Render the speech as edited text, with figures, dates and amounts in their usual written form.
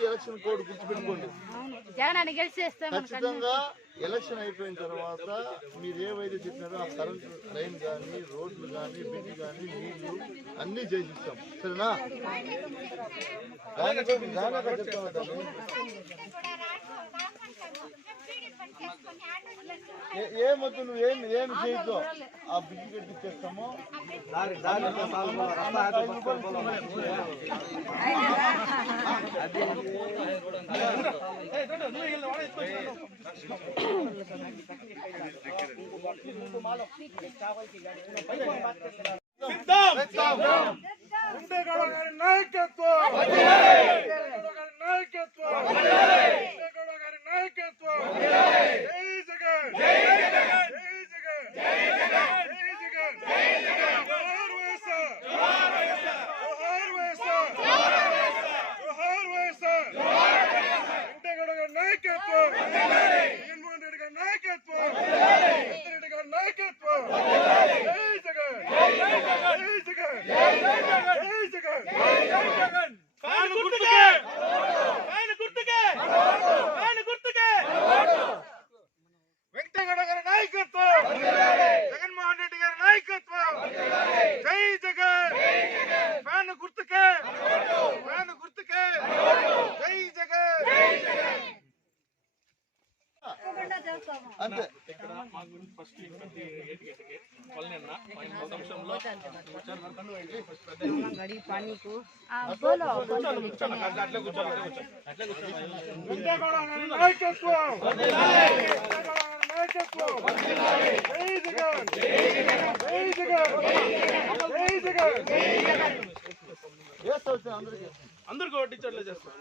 ఇది election code గుర్తుపెట్టుకోండి. ఖచ్చితంగా ఎలక్షన్ అయిపోయిన తర్వాత మీరు ఏవైతే చెప్పినారో ఆ కరెంట్ లైన్ కానీ, రోడ్లు కానీ, బ్రిడ్జ్ కానీ, నీళ్లు అన్నీ చేసిస్తాం. సరేనా? ఏమొద్దు, నువ్వు ఏమి చేయొద్దు. ఆ బ్రిడ్జ్ కట్టించేస్తాము. అంతే. అందరికి వడ్డించట్లే చేస్తాం.